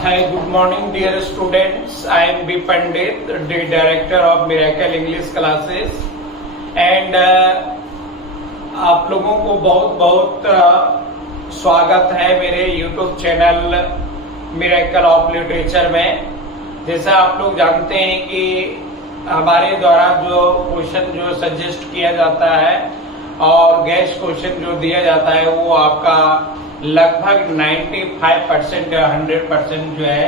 Hi, good morning dear students. I am B. Pandit, the director of Miracle English Classes and आप लोगों को बहुत बहुत स्वागत है मेरे YouTube channel miracle of literature में। जैसा आप लोग जानते हैं कि हमारे द्वारा जो क्वेश्चन जो सजेस्ट किया जाता है और गेस्ट क्वेश्चन जो दिया जाता है वो आपका लगभग 95% या 100% जो है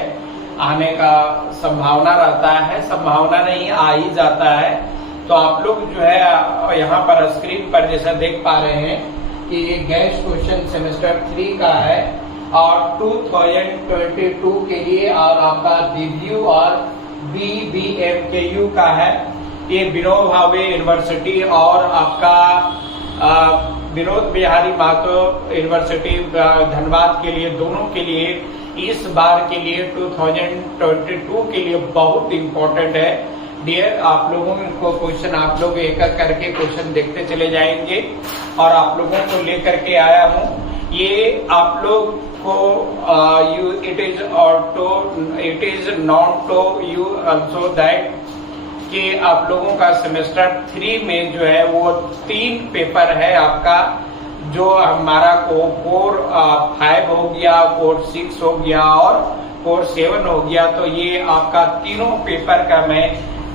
आने का संभावना रहता है। संभावना नहीं, आ ही जाता है। तो आप लोग जो है यहाँ पर स्क्रीन पर जैसा देख पा रहे हैं कि ये गेस्ट क्वेश्चन सेमेस्टर 3 का है और 2022 के लिए और आपका रिव्यू और BBMKU का है। ये विनोद भावे यूनिवर्सिटी और आपका विनोद बिहारी महतो यूनिवर्सिटी धनबाद के लिए, दोनों के लिए इस बार के लिए 2022 के लिए बहुत इम्पोर्टेंट है। डियर, आप लोगों को क्वेश्चन आप लोग एक एक करके क्वेश्चन देखते चले जाएंगे और आप लोगों को लेकर के आया हूँ। ये आप लोग को it is not to you also that कि आप लोगों का सेमेस्टर 3 में जो है वो 3 पेपर है आपका, जो हमारा कोर 5 हो गया, कोर 6 हो गया और कोर 7 हो गया। तो ये आपका तीनों पेपर का मैं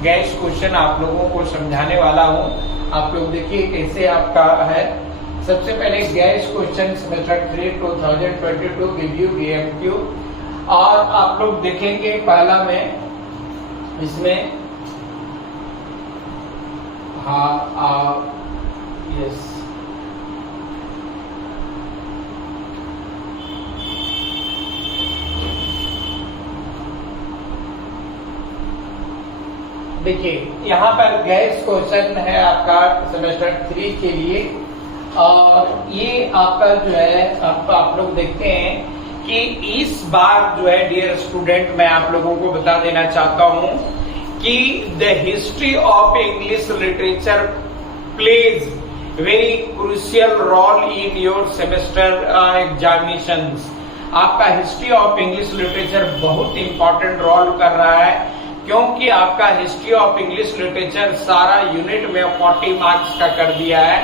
गेस्ट क्वेश्चन आप लोगों को समझाने वाला हूँ। आप लोग देखिए कैसे आपका है। सबसे पहले guest question semester 3 2022 review BMQ और आप लोग देखेंगे पहला में इसमें यस देखिए यहाँ पर गेस्ट क्वेश्चन है आपका सेमेस्टर 3 के लिए और ये आपका जो है आप लोग देखते हैं कि इस बार जो है डियर स्टूडेंट मैं आप लोगों को बता देना चाहता हूँ कि the history of English literature plays very crucial role in your semester examinations. आपका हिस्ट्री ऑफ इंग्लिश लिटरेचर बहुत इंपॉर्टेंट रोल कर रहा है, क्योंकि आपका हिस्ट्री ऑफ इंग्लिश लिटरेचर सारा यूनिट में 40 मार्क्स का कर दिया है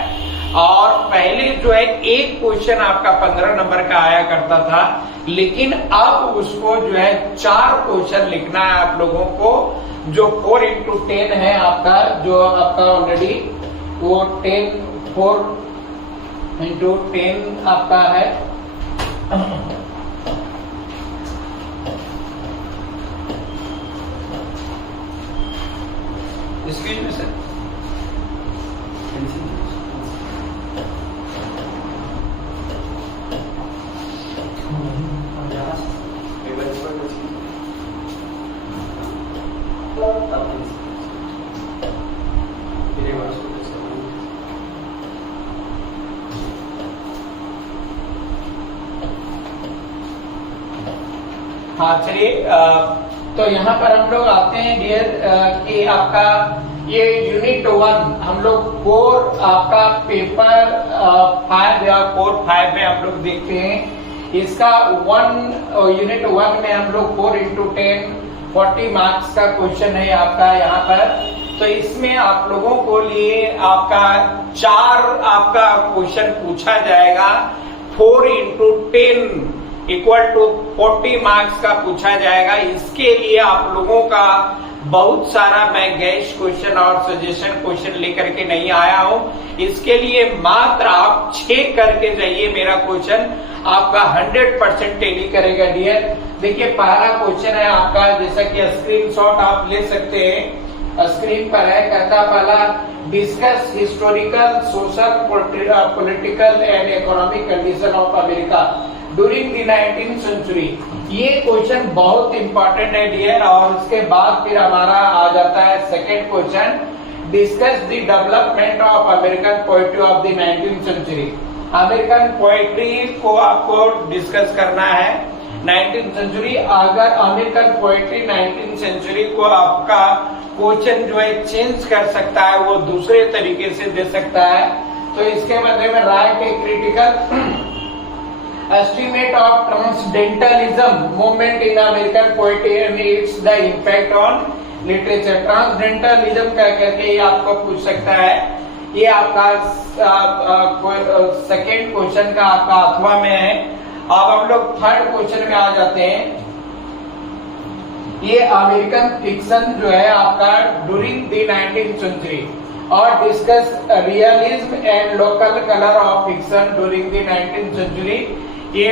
और पहले जो है एक क्वेश्चन आपका 15 नंबर का आया करता था, लेकिन अब उसको जो है 4 क्वेश्चन लिखना है आप लोगों को, जो 4 into 10 है आपका, जो आपका ऑलरेडी वो 4 into 10 आपका है। इसके में सर हाँ चलिए, तो यहाँ पर हम लोग आते हैं डियर कि आपका ये यूनिट 1 हम लोग कोर आपका पेपर 5 या कोर 5 में हम लोग देखते हैं। इसका यूनिट 1 में हम लोग 4 into 10 40 मार्क्स का क्वेश्चन है आपका यहाँ पर। तो इसमें आप लोगों को लिए आपका 4 आपका क्वेश्चन पूछा जाएगा, 4 into 10 इक्वल टू 40 मार्क्स का पूछा जाएगा। इसके लिए आप लोगों का बहुत सारा मैं गेस्ट क्वेश्चन और सजेशन क्वेश्चन लेकर के नहीं आया हूं। इसके लिए मात्र आप 6 करके जाइए, मेरा क्वेश्चन आपका 100% टेली करेगा डियर। देखिए पहला क्वेश्चन है आपका, जैसा कि स्क्रीनशॉट आप ले सकते हैं, स्क्रीन पर है। कहता पहला, discuss historical, social, political and economic condition of America during the 19th century. ये क्वेश्चन बहुत इंपॉर्टेंट है डियर। और उसके बाद फिर हमारा आ जाता है second question, discuss the development of American poetry of the 19th century. American poetry को आपको डिस्कस करना है 19th सेंचुरी। अगर अमेरिकन पोएट्री 19th सेंचुरी को आपका क्वेश्चन जो है चेंज कर सकता है, वो दूसरे तरीके से दे सकता है। तो इसके बदले में write a critical estimate of transcendentalism movement in American poetry and its the impact on literature। ट्रांसडेंटलिज्म क्या करके ये आपको पूछ सकता है। ये आपका सेकेंड क्वेश्चन का आपका अथवा में है। अब हम लोग थर्ड क्वेश्चन में आ जाते हैं। ये अमेरिकन फिक्शन जो है आपका ड्यूरिंग द 19th सेंचुरी और discuss realism and local colour of fiction during the 19th century. ये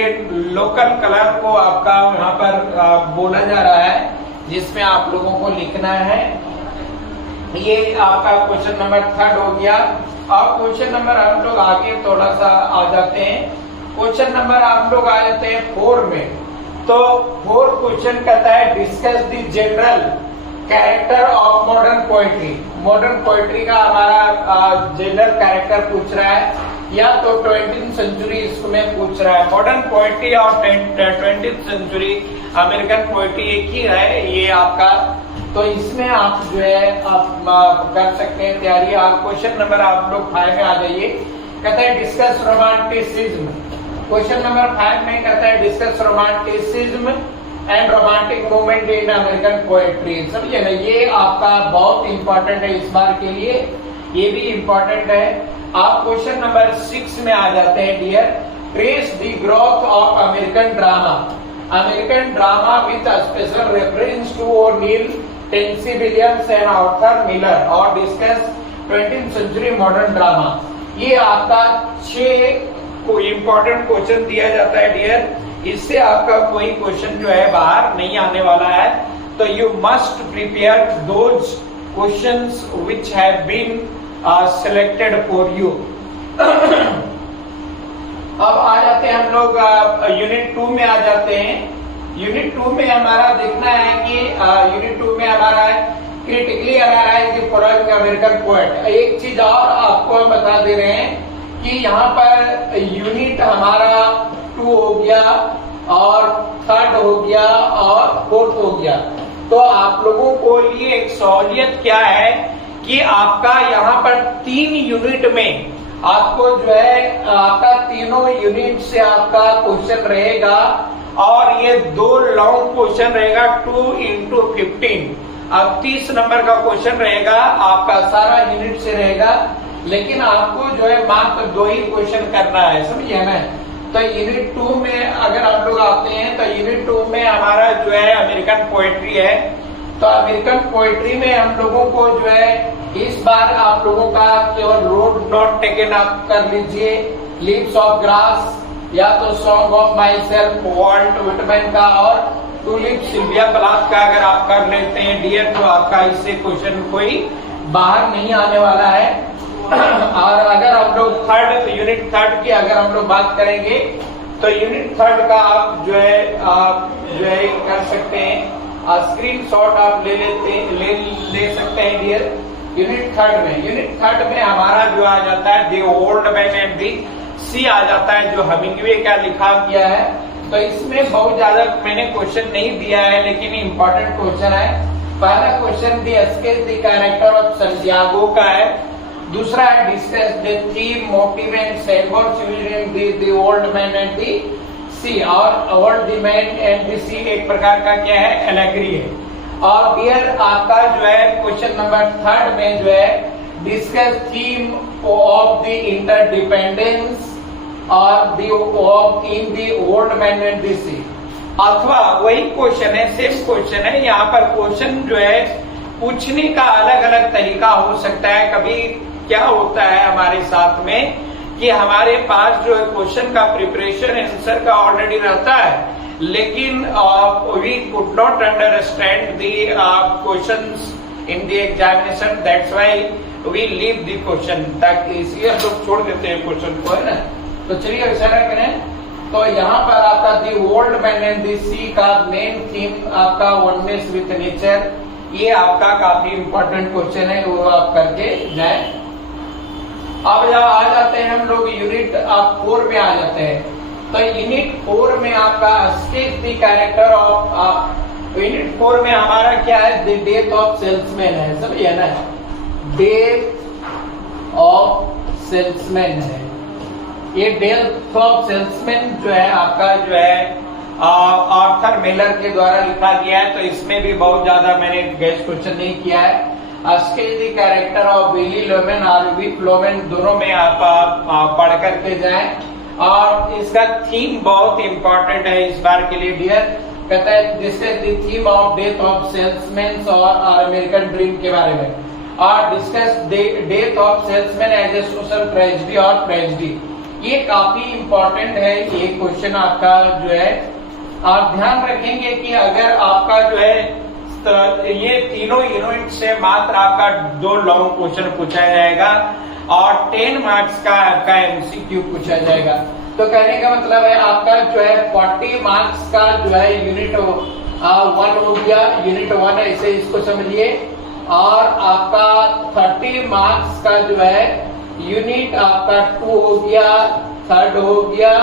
लोकल कलर को आपका यहाँ पर बोला जा रहा है, जिसमें आप लोगों को लिखना है। ये आपका क्वेश्चन नंबर थर्ड हो गया। अब क्वेश्चन नंबर हम लोग आगे थोड़ा सा आ जाते हैं। क्वेश्चन नंबर आप लोग आ जाते हैं 4 में। तो 4th क्वेश्चन कहता है discuss the general character of modern poetry. Modern poetry का हमारा जनरल कैरेक्टर पूछ रहा है, या तो 20th सेंचुरी इसमें पूछ रहा है। मॉडर्न पोएट्री और 20th सेंचुरी अमेरिकन पोएट्री एक ही है ये आपका। तो इसमें आप जो है आप कर सकते हैं तैयारी। आप क्वेश्चन नंबर आप लोग 5 में आ जाइए। कहता है डिस्कस रोमांटिसिज्म। क्वेश्चन नंबर 5 में कहता है discuss romanticism and romantic movement in American poetry. समझिए ना, ये आपका बहुत इंपॉर्टेंट है इस बार के लिए, ये भी इंपॉर्टेंट है। आप क्वेश्चन नंबर 6 में आ जाते हैं। Dear trace the growth of American drama. American drama with special reference to O'Neill, Tennessee Williams and Arthur Miller और discuss 20th century modern drama. ये आपका 6 को इंपॉर्टेंट क्वेश्चन दिया जाता है डियर। इससे आपका कोई क्वेश्चन जो है बाहर नहीं आने वाला है। तो you must prepare those questions which have been selected for you. अब आ जाते हैं हम लोग यूनिट 2 में आ जाते हैं। यूनिट 2 में हमारा देखना है कि यूनिट 2 में हमारा critically analyse the following American poet. एक चीज और आपको हम बता दे रहे हैं कि यहाँ पर यूनिट हमारा 2 हो गया और 3rd हो गया और 4th हो गया। तो आप लोगों को लिए एक सहूलियत क्या है कि आपका यहाँ पर 3 यूनिट में आपको जो है आपका तीनों यूनिट से आपका क्वेश्चन रहेगा और ये 2 लॉन्ग क्वेश्चन रहेगा 2 into 15। अब 30 नंबर का क्वेश्चन रहेगा आपका, सारा यूनिट से रहेगा, लेकिन आपको जो है मात्र 2 ही क्वेश्चन करना है। समझिए ना। तो यूनिट 2 में अगर आप लोग आते हैं तो यूनिट 2 में हमारा जो है अमेरिकन पोएट्री है। तो अमेरिकन पोएट्री में हम लोगों को जो है इस बार आप लोगों का केवल रोड नॉट टेकन अप कर लीजिए, लीव्स ऑफ ग्रास या तो song of my self Walt Whitman का और टूलिप सिल्विया प्लाथ का अगर आप कर लेते हैं डियर तो आपका इससे क्वेश्चन कोई बाहर नहीं आने वाला है। और अगर हम लोग यूनिट 3 की अगर हम लोग बात करेंगे तो यूनिट 3 का आप जो है कर सकते हैं। स्क्रीनशॉट आप ले सकते हैं डियर। यूनिट 3 में हमारा जो आ जाता है the old man and the sea आ जाता है, जो हेमिंग्वे का लिखा गया है। तो इसमें बहुत ज्यादा मैंने क्वेश्चन नहीं दिया है, लेकिन इम्पोर्टेंट क्वेश्चन है। पहला question the sketch the character of Santiago का है। दूसरा है discuss the theme, motive and symbols used in the old man and the sea. और old the man and the sea एक प्रकार का क्या है, एलेगरी है। और डियर आपका जो है क्वेश्चन नंबर 3 में जो है discuss theme of the interdependence और in the old man and the sea. अथवा वही क्वेश्चन है, सेम क्वेश्चन है। यहाँ पर क्वेश्चन जो है पूछने का अलग अलग तरीका हो सकता है। कभी क्या होता है हमारे साथ में कि हमारे पास जो है क्वेश्चन का प्रिपरेशन आंसर का ऑलरेडी रहता है, लेकिन we could not understand the questions in the examination, that's why we leave the question. ताकि इसलिए हम लोग छोड़ देते हैं क्वेश्चन को, है ना। तो चलिए इशारा करें। तो यहाँ पर आपका the old man and the sea का मेन थीम आपका वननेस विथ नेचर, ये आपका काफी इंपॉर्टेंट क्वेश्चन है, वो आप करके जाए। अब जब आ जाते हैं हम लोग यूनिट 4 में आ जाते हैं। तो यूनिट 4 में आपका sketch the character of, unit 4 में हमारा क्या है, द डेथ ऑफ सेल्समैन है। समझिए ना, डेथ ऑफ सेल्समैन है। ये डेथ ऑफ सेल्समैन जो है आपका जो है आर्थर मिलर के द्वारा लिखा गया है, तो इसमें भी बहुत ज्यादा मैंने गेस क्वेश्चन नहीं किया है। Sketch the character of Willy Loman और विप लोमेन, दोनों में आप पढ़ करके जाएं। और इसका थीम बहुत इंपॉर्टेंट है इस बार के लिए डियर, कहता है discuss the theme of death of salesman और अमेरिकन ड्रीम के बारे में, और discuss death of salesman as a social tragedy और ट्रेजेडी। ये काफी इंपॉर्टेंट है ये क्वेश्चन आपका जो है। आप ध्यान रखेंगे कि अगर आपका जो है ये तीनों यूनिट से मात्र आपका 2 लॉन्ग क्वेश्चन पूछा जाएगा और 10 मार्क्स का एमसीक्यू पूछा जाएगा। तो कहने का मतलब है आपका जो है 40 मार्क्स का जो है यूनिट 1 हो गया, यूनिट 1 ऐसे इसको समझिए, और आपका 30 मार्क्स का जो है यूनिट आपका 2 हो गया, 3rd हो गया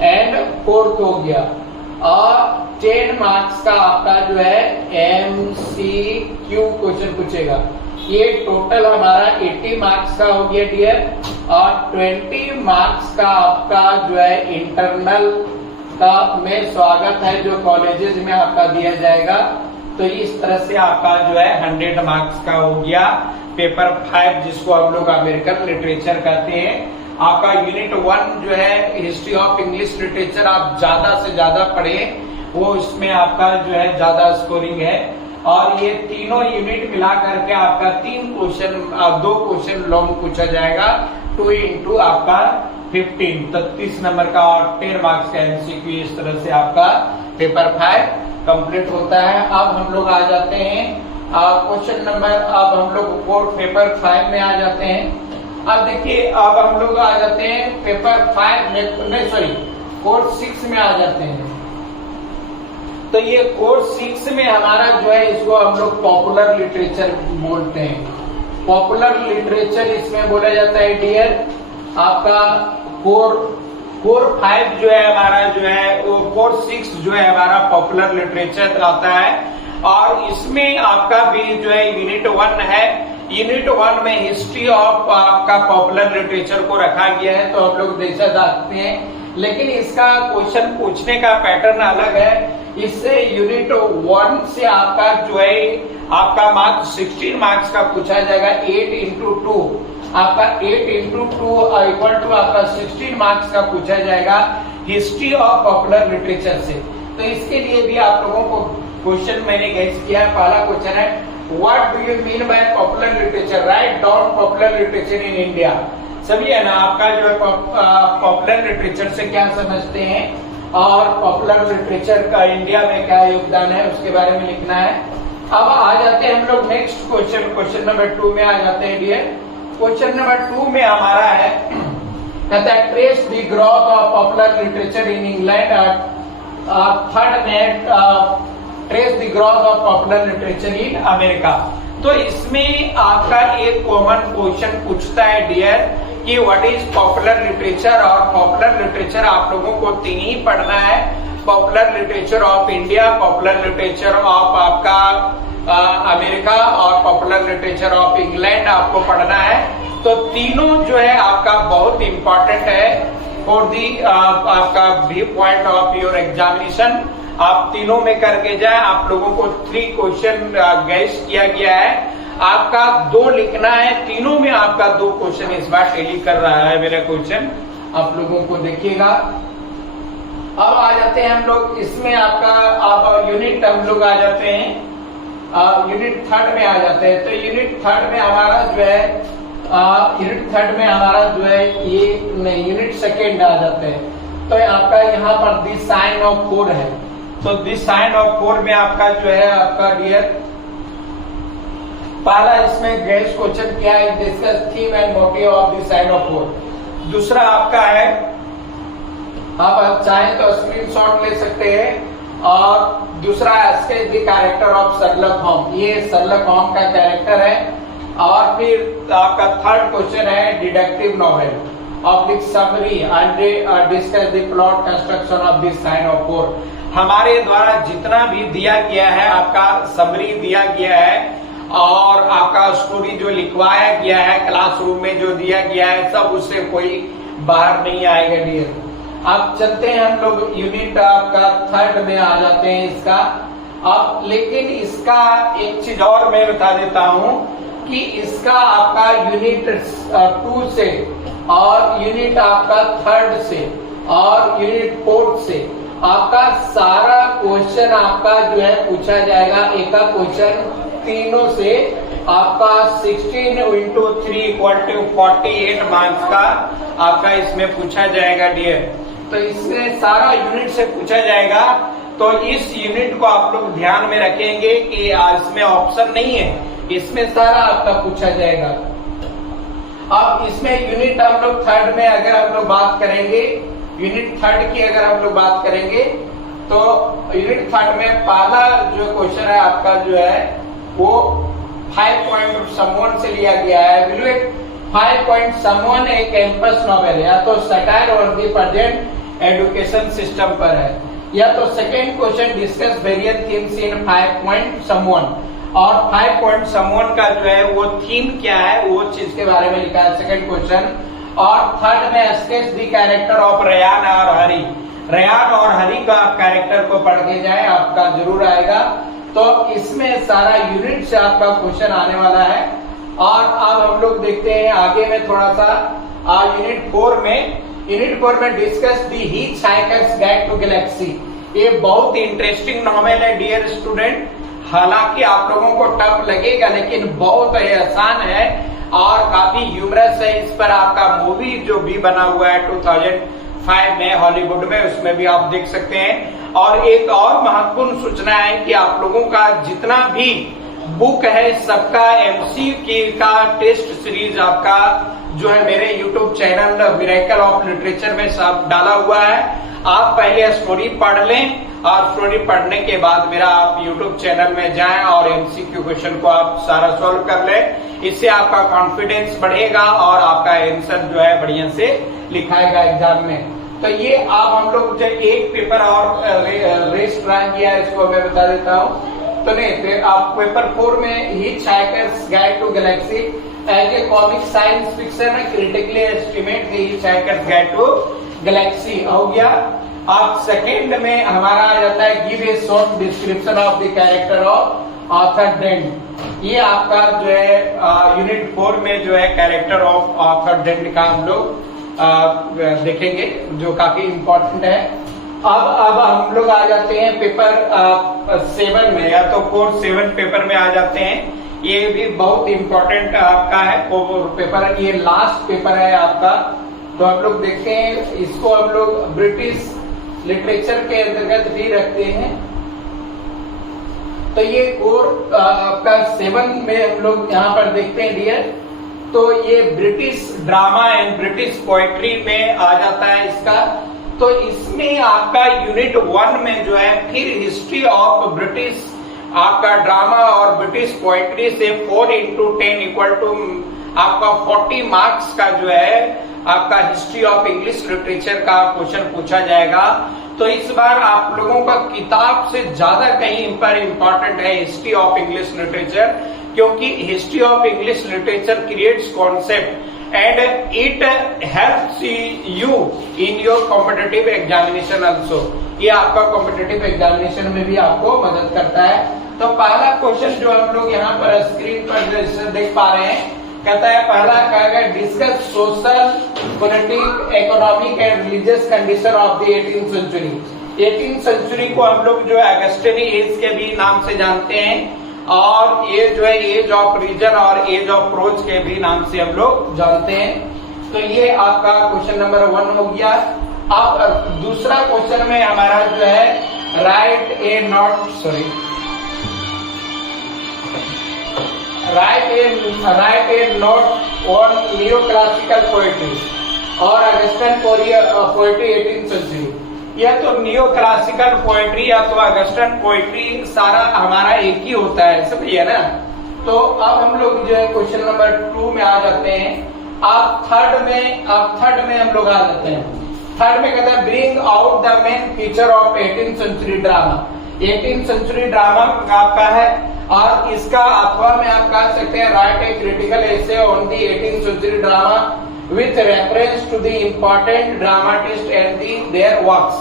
एंड 4th हो गया, और 10 मार्क्स का आपका जो है एमसीक्यू क्वेश्चन पूछेगा। ये टोटल हमारा 80 मार्क्स का हो गया डियर, और 20 मार्क्स का आपका जो है इंटरनल का में स्वागत है जो कॉलेजेस में आपका दिया जाएगा। तो इस तरह से आपका जो है 100 मार्क्स का हो गया पेपर 5, जिसको हम लोग अमेरिकन लिटरेचर कहते हैं। आपका यूनिट 1 जो है हिस्ट्री ऑफ इंग्लिश लिटरेचर, आप ज्यादा से ज्यादा पढ़ें, वो इसमें आपका जो है ज्यादा स्कोरिंग है। और ये तीनों यूनिट मिला करके आपका 2 क्वेश्चन लॉन्ग पूछा जाएगा, 2 into आपका 15, 33 नंबर का, और 10 मार्क्स का एमसीक्यू। इस तरह से आपका पेपर 5 कंप्लीट होता है। अब हम लोग आ जाते हैं क्वेश्चन नंबर, अब हम लोग कोर्ट पेपर 5 में आ जाते हैं। अब देखिए, अब हम लोग आ जाते हैं पेपर 5 में, सॉरी कोर्स 6 में आ जाते हैं। तो ये कोर्स 6 में हमारा जो है इसको हम लोग पॉपुलर लिटरेचर बोलते हैं। पॉपुलर लिटरेचर इसमें बोला जाता है डियर आपका कोर 5 जो है हमारा जो है वो कोर्स 6 जो है हमारा पॉपुलर लिटरेचर आता है। और इसमें आपका भी जो है यूनिट 1 है। यूनिट 1 में हिस्ट्री ऑफ आपका पॉपुलर लिटरेचर को रखा गया है, तो हम लोग देख सकते हैं, लेकिन इसका क्वेश्चन पूछने का पैटर्न अलग है। इससे यूनिट 1 से आपका जो है आपका मार्क्स 16 मार्क्स का पूछा जाएगा, 8 into 2 आपका 8 into 2 इक्वल टू आपका 16 मार्क्स का पूछा जाएगा हिस्ट्री ऑफ पॉपुलर लिटरेचर से। तो इसके लिए भी आप लोगों को क्वेश्चन मैंने गेस किया है। पहला क्वेश्चन है, what do you mean by popular literature, write down popular literature in India. सभी है ना, आपका जो है पॉपुलर लिटरेचर से क्या समझते हैं और पॉपुलर लिटरेचर का इंडिया में क्या योगदान है उसके बारे में लिखना है। अब आ जाते हैं हम लोग नेक्स्ट क्वेश्चन, क्वेश्चन नंबर 2 में आ जाते हैं डियर। क्वेश्चन नंबर 2 में हमारा है, कहता है trace the growth of popular literature in England. 3rd में trace the growth of popular literature in America. तो इसमें आपका एक कॉमन क्वेश्चन पूछता है डियर कि व्हाट इज पॉपुलर लिटरेचर। और पॉपुलर लिटरेचर आप लोगों को 3 ही पढ़ना है, popular literature of India, popular literature of आपका अमेरिका और पॉपुलर लिटरेचर ऑफ इंग्लैंड आपको पढ़ना है। तो तीनों जो है आपका बहुत इंपॉर्टेंट है फॉर दी आपका view point of your examination. आप तीनों में करके जाए। आप लोगों को 3 क्वेश्चन गैस किया गया है, आपका 2 लिखना है। तीनों में आपका 2 क्वेश्चन इस बार टेली कर रहा है मेरा क्वेश्चन, आप लोगों को देखिएगा। अब आ जाते हैं हम लोग इसमें आपका अब यूनिट हम लोग आ जाते हैं यूनिट 3rd में आ जाते हैं। तो यूनिट 3rd में हमारा जो है यूनिट 3rd में हमारा जो है ये नहीं, यूनिट 2nd आ जाते हैं। तो आपका यहाँ पर दी साइन ऑफ 4 है। तो दिस साइन ऑफ 4 में आपका जो है आपका डियर पहला इसमें गैस क्वेश्चन क्या है, discuss theme and motive of the sign of 4। दूसरा आपका है, आप चाहें तो स्क्रीनशॉट ले सकते हैं। और दूसरा sketch the character of Sherlock Holmes, ये शर्लक होम्स का कैरेक्टर है। और फिर आपका 3rd क्वेश्चन है deductive novel of the summary and discuss the plot construction of the sign of 4। हमारे द्वारा जितना भी दिया गया है आपका समरी दिया गया है और आपका स्टोरी जो लिखवाया गया है क्लासरूम में जो दिया गया है सब उससे कोई बाहर नहीं आएगा डियर। अब चलते हैं हम लोग यूनिट आपका थर्ड में आ जाते हैं इसका। अब लेकिन इसका एक चीज और मैं बता देता हूं कि इसका आपका यूनिट 2 से और यूनिट आपका थर्ड से और यूनिट फोर्थ से आपका सारा क्वेश्चन आपका जो है पूछा जाएगा। एक क्वेश्चन तीनों से आपका 16 × 3 = 48 मार्क्स का आपका इसमें पूछा जाएगा डियर। तो इसमें सारा यूनिट से पूछा जाएगा। तो इस यूनिट को आप लोग ध्यान में रखेंगे कि इसमें ऑप्शन नहीं है, इसमें सारा आपका पूछा जाएगा। अब इसमें यूनिट हम लोग थर्ड में अगर हम लोग बात करेंगे, यूनिट थर्ड की अगर हम लोग बात करेंगे तो यूनिट थर्ड में पहला जो क्वेश्चन है आपका जो है वो 5 पॉइंट समवन से लिया गया है। विल इट 5 पॉइंट समवन एक कैंपस नॉवेल या तो satire on the present education system पर है, या तो second question discuss various themes इन 5 पॉइंट समवन, और 5 पॉइंट समवन का जो है वो थीम क्या है वो चीज के बारे में लिखा है सेकेंड क्वेश्चन। और थर्ड में sketch the character of Ryan और हरी, रेयान और हरी का कैरेक्टर को पढ़ के जाए, आपका जरूर आएगा। तो इसमें सारा यूनिट से आपका क्वेश्चन आने वाला है। और अब हम लोग देखते हैं आगे में थोड़ा सा यूनिट 4 में discuss the hitchhiker's guide to galaxy. ये बहुत इंटरेस्टिंग नॉवेल है डियर स्टूडेंट। हालांकि आप लोगों को टफ लगेगा लेकिन बहुत आसान है और काफी ह्यूमरस है। इस पर आपका मूवी जो भी बना हुआ है 2005 में हॉलीवुड में, उसमें भी आप देख सकते हैं। और एक और महत्वपूर्ण सूचना है कि आप लोगों का जितना भी बुक है सबका एमसीक्यू का टेस्ट सीरीज आपका जो है मेरे YouTube channel miracle of literature में सब डाला हुआ है। आप पहले स्टोरी पढ़ लें और स्टोरी पढ़ने के बाद मेरा आप यूट्यूब चैनल में जाएं और एमसीक्यू क्वेश्चन को आप सारा सॉल्व कर लें। इससे आपका कॉन्फिडेंस बढ़ेगा और आपका आंसर जो है बढ़िया से लिखाएगा एग्जाम में। तो ये आप हम लोग जो एक पेपर और रेस्ट रह गया इसको मैं बता देता हूँ। तो नहीं तो आप पेपर 4 में hitchhiker's guide to galaxy as a comic science fiction critically estimate the hitchhiker's guide to galaxy हो गया। आप सेकेंड में हमारा आ जाता है give a short description of the character of Arthur Dent. ये आपका जो है यूनिट 4 में जो है कैरेक्टर ऑफ आर्थर डेंट का हम लोग देखेंगे जो काफी इंपॉर्टेंट है। अब हम लोग आ जाते हैं पेपर 7 में, या तो 4-7 पेपर में आ जाते हैं। ये भी बहुत इंपॉर्टेंट आपका है पेपर, ये लास्ट पेपर है आपका। तो हम लोग देखते हैं इसको हम लोग ब्रिटिश लिटरेचर के अंतर्गत भी रखते हैं। तो ये कोर आपका 7 में हम लोग यहाँ पर देखते हैं डियर। तो ये British drama and British poetry में आ जाता है इसका। तो इसमें आपका यूनिट 1 में जो है फिर हिस्ट्री ऑफ ब्रिटिश आपका ड्रामा और ब्रिटिश पोएट्री से 4 × 10 = आपका 40 मार्क्स का जो है आपका हिस्ट्री ऑफ इंग्लिश लिटरेचर का क्वेश्चन पूछा जाएगा। तो इस बार आप लोगों का किताब से ज्यादा कहीं पर इंपॉर्टेंट है हिस्ट्री ऑफ इंग्लिश लिटरेचर, क्योंकि history of English literature creates concept and it helps you in your competitive examination also. ये आपका कॉम्पिटिटिव एग्जामिनेशन में भी आपको मदद करता है। तो पहला क्वेश्चन जो हम लोग यहाँ पर स्क्रीन पर देख पा रहे हैं, कहता है पहला कहेगा discuss social politic economic and religious condition of the 18th century. 18th century को हम लोग जो है अगस्टिन एज के भी नाम से जानते हैं, और ये जो है एज ऑफ रीजन और एज ऑफ प्रोच के भी नाम से हम लोग जानते हैं। तो ये आपका क्वेश्चन नंबर 1 हो गया। अब दूसरा क्वेश्चन में हमारा जो है right A note on new classical poetry और अगस्टन पोएट्री 18th सेंचुरी। यह तो न्यू क्लासिकल पोएट्री या तो अगस्टन पोएट्री सारा हमारा एक ही होता है, समझिए ना। तो अब हम लोग जो है क्वेश्चन नंबर 2 में आ जाते हैं। आप थर्ड में हम लोग आ जाते हैं। थर्ड में कहता है bring out the main feature of 18th century drama. 18th century drama आपका है और इसका अथवा में आप कह सकते हैं write a critical essay on the 18th century drama with reference to the important dramatist and their works।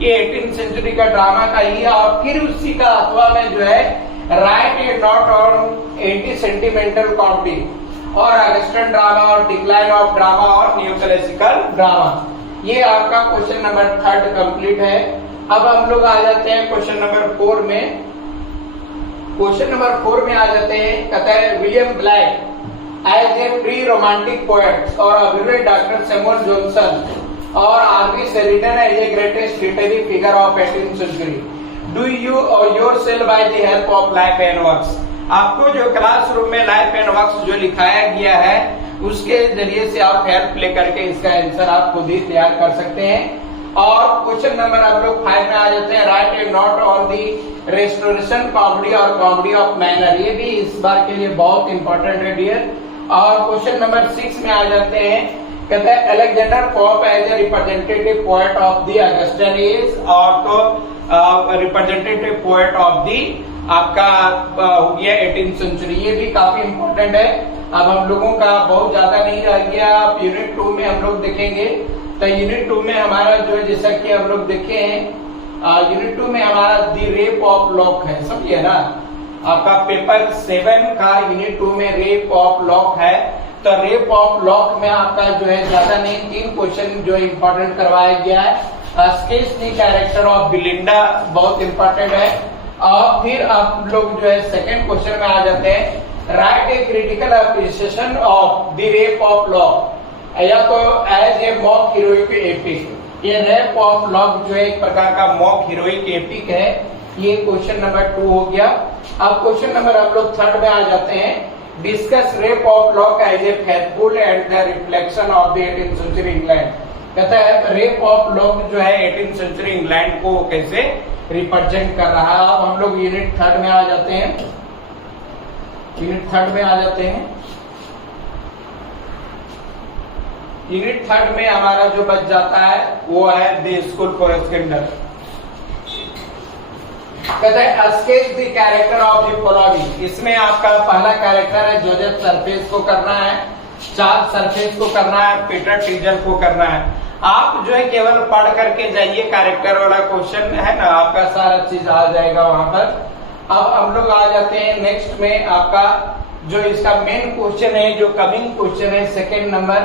ये 18th सेंचुरी का ड्रामा का ही है। और फिर उसी का अथवा में जो है right A note on anti sentimental comedy और अगस्टन ड्रामा और डिक्लाइन ऑफ ड्रामा और न्यू क्लासिकल ड्रामा। ये आपका क्वेश्चन नंबर 3 कंप्लीट है। अब हम लोग आ जाते हैं क्वेश्चन नंबर 4 में। क्वेश्चन नंबर 4 में आ जाते हैं, कहता है William Blake as a pre romantic poet और अभिनेता डॉक्टर सैमुअल जॉनसन और R B Sheridan as a greatest literary figure of 18th century. Do you yourself by the help of life and works. आपको जो क्लासरूम में life and works जो लिखाया गया है उसके जरिए से आप हेल्प लेकर के इसका आंसर आप खुद ही तैयार कर सकते हैं। और क्वेश्चन नंबर आप लोग 5 में आ जाते हैं, write A note on the restoration comedy और कॉमेडी ऑफ मैनर। ये भी इस बार के लिए बहुत इंपॉर्टेंट है डियर। और क्वेश्चन नंबर 6 में आ जाते हैं, कहता है Alexander Pope as a representative poet of the Augustan age और तो रिप्रेजेंटेटिव पोएट ऑफ दी आपका हो गया 18th सेंचुरी। ये भी काफी इंपॉर्टेंट है। अब हम लोगों का बहुत ज्यादा नहीं रह गया। अब यूनिट 2 में हम लोग देखेंगे। तो यूनिट 2 में हमारा जो है जैसा कि हम लोग देखे हैं, यूनिट 2 में हमारा दी रेप ऑफ लॉक है, समझिए ना। आपका पेपर 7 का यूनिट 2 में रेप ऑफ लॉक है। तो रेप ऑफ लॉक में आपका जो है ज्यादा नहीं 3 क्वेश्चन जो इंपॉर्टेंट करवाया गया है। स्केच द कैरेक्टर ऑफ बिलिंडा बहुत इंपॉर्टेंट है। और फिर आप लोग जो है सेकंड क्वेश्चन में आ जाते हैं, write a critical appreciation of the rape of lock या तो as a mock heroic epic. ये रेप ऑफ लॉक जो है एक प्रकार का मॉक हीरोइक एपिक है। ये क्वेश्चन नंबर 2 हो गया। अब क्वेश्चन नंबर हम लोग 3 में आ जाते हैं, discuss rape of lock as a faithful and the reflection of the 18th century England. कहता है रेप ऑफ लॉक जो है 18th सेंचुरी इंग्लैंड को कैसे रिप्रेजेंट कर रहा है। अब हम लोग यूनिट 3 में आ जाते हैं। यूनिट 3 में आ जाते हैं। यूनिट 3 में हमारा जो बच जाता है वो है द स्कूल फॉर स्कैंडल। कहता है sketch the character of the following. इसमें आपका पहला कैरेक्टर है जोसेफ सरफेस को करना है, चार्ल्स सरफेस को करना है, पीटर टीजर को करना है। आप जो है केवल पढ़ करके जाइए, कैरेक्टर वाला क्वेश्चन है ना, आपका सारा चीज आ जाएगा वहां पर। अब हम लोग आ जाते हैं नेक्स्ट में। आपका जो इसका मेन क्वेश्चन है, जो कमिंग क्वेश्चन है, second number,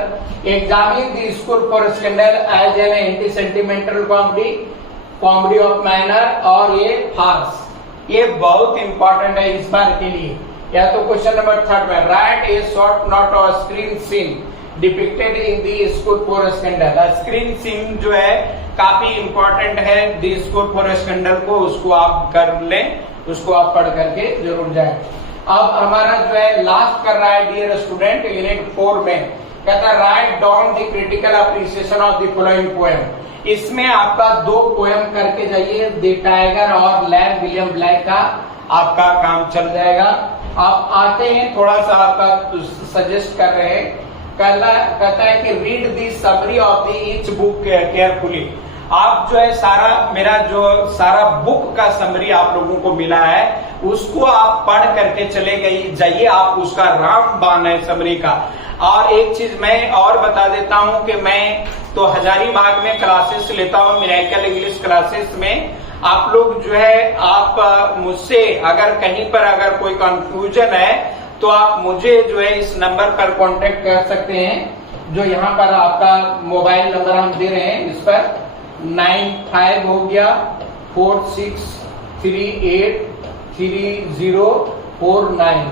examine the school for scandal as an anti sentimental comedy, comedy of manner और ये फार्स। ये बहुत इंपॉर्टेंट है इस बार के लिए। या तो क्वेश्चन नंबर 3 में, राइट ए शॉर्ट नोट और screen scene depicted in the school for scandal. Screen scene जो है काफी इंपॉर्टेंट है दी स्कूल फॉर स्कैंडल को, उसको आप कर लें, उसको आप पढ़ करके जरूर जाए। अब हमारा जो है लास्ट कर रहा है डियर स्टूडेंट यूनिट 4 में, कहता है write down the critical appreciation of the following poem. इसमें आपका 2 पोएम करके जाइए, द टाइगर और लैम विलियम ब्लैक का आपका काम चल जाएगा। आप आते हैं, थोड़ा सा आपका सजेस्ट कर रहे हैं, कहता है कि read the summary of the each book carefully. आप जो है सारा मेरा जो सारा बुक का समरी आप लोगों को मिला है उसको आप पढ़ करके चले गई जाइए। आप उसका रामबाण है समरी का। और एक चीज मैं और बता देता हूं कि मैं तो हजारीबाग में क्लासेस लेता हूं, मिरेकल इंग्लिश क्लासेस में। आप लोग जो है आप मुझसे अगर कहीं पर अगर कोई कंफ्यूजन है तो आप मुझे जो है इस नंबर पर कांटेक्ट कर सकते हैं, जो यहाँ पर आपका मोबाइल नंबर हम दे रहे हैं। इस पर 95 हो गया 46383049,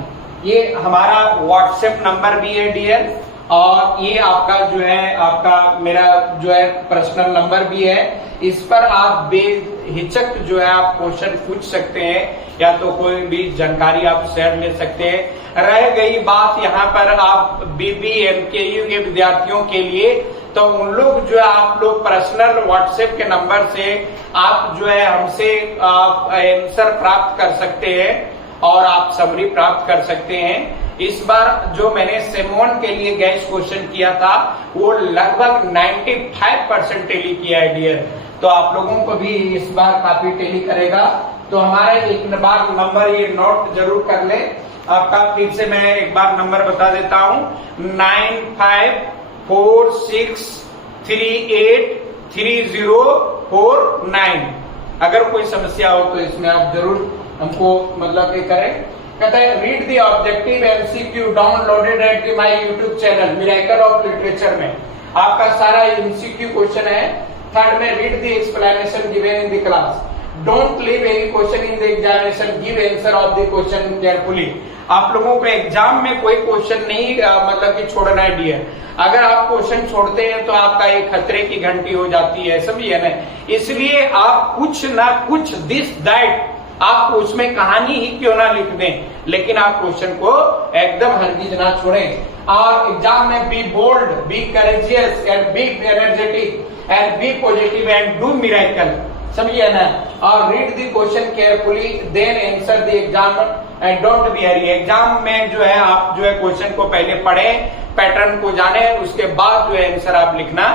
ये हमारा व्हाट्सएप नंबर भी है डियर। और ये आपका जो है आपका मेरा जो है पर्सनल नंबर भी है। इस पर आप बेहिचक जो है आप क्वेश्चन पूछ सकते हैं या तो कोई भी जानकारी आप शेयर ले सकते हैं। रह गई बात यहाँ पर आप BBMKU के विद्यार्थियों के लिए, तो उन लोग जो है आप लोग पर्सनल व्हाट्सएप के नंबर से आप जो है हमसे आप आंसर प्राप्त कर सकते हैं और आप समरी प्राप्त कर सकते हैं। इस बार जो मैंने सेम 1 के लिए गैस क्वेश्चन किया था वो लगभग 95% टेली किया है डियर। तो आप लोगों को भी इस बार काफी टेली करेगा। तो हमारा एक बार नंबर ये नोट जरूर कर ले। आपका फिर से मैं एक बार नंबर बता देता हूं, 95 46383049। अगर कोई समस्या हो तो इसमें आप जरूर हमको मतलब ये करें। कहता है read the objective MCQ downloaded at my YouTube channel miracle of literature में आपका सारा एमसीक्यू क्वेश्चन है। थर्ड में read the explanation given in the class, don't leave any question in the examination, give answer of the question carefully. आप लोगों को exam में कोई क्वेश्चन नहीं मतलब कि छोड़ना है डियर। अगर आप क्वेश्चन छोड़ते हैं तो आपका एक खतरे की घंटी हो जाती है, समझिए ना। इसलिए आप कुछ ना कुछ दिस दैट आप उसमें कहानी ही क्यों ना लिख दें, लेकिन आप क्वेश्चन को एकदम हरगिज ना छोड़ें। और एग्जाम में be bold, be courageous and be energetic and be positive and do miracle, समझिए ना। और read the question carefully then answer the exam and don't be hurry. Exam में जो है आप जो है क्वेश्चन को पहले पढ़ें, पैटर्न को जाने, उसके बाद जो है आंसर आप लिखना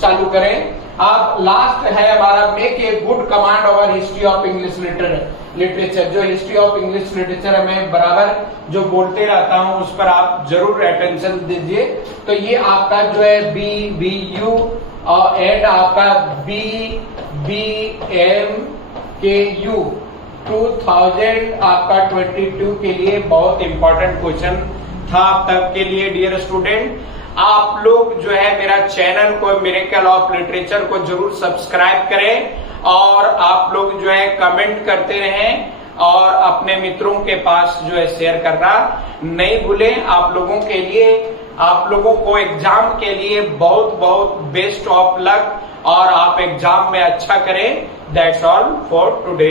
चालू करें। अब लास्ट है हमारा make a good command over history of English literature. जो हिस्ट्री ऑफ इंग्लिश लिटरेचर मैं बराबर जो बोलते रहता हूं उस पर आप जरूर अटेंशन दीजिए। तो ये आपका जो है BBU और एंड आपका BBMKU 2000 आपका 22 के लिए बहुत इंपॉर्टेंट क्वेश्चन था अब तक के लिए डियर स्टूडेंट। आप लोग जो है मेरा चैनल को मिरेकल ऑफ लिटरेचर को जरूर सब्सक्राइब करें और आप लोग जो है कमेंट करते रहें और अपने मित्रों के पास जो है शेयर करना नहीं भूलें। आप लोगों के लिए, आप लोगों को एग्जाम के लिए बहुत बहुत बेस्ट ऑफ लक और आप एग्जाम में अच्छा करें। That's all for today.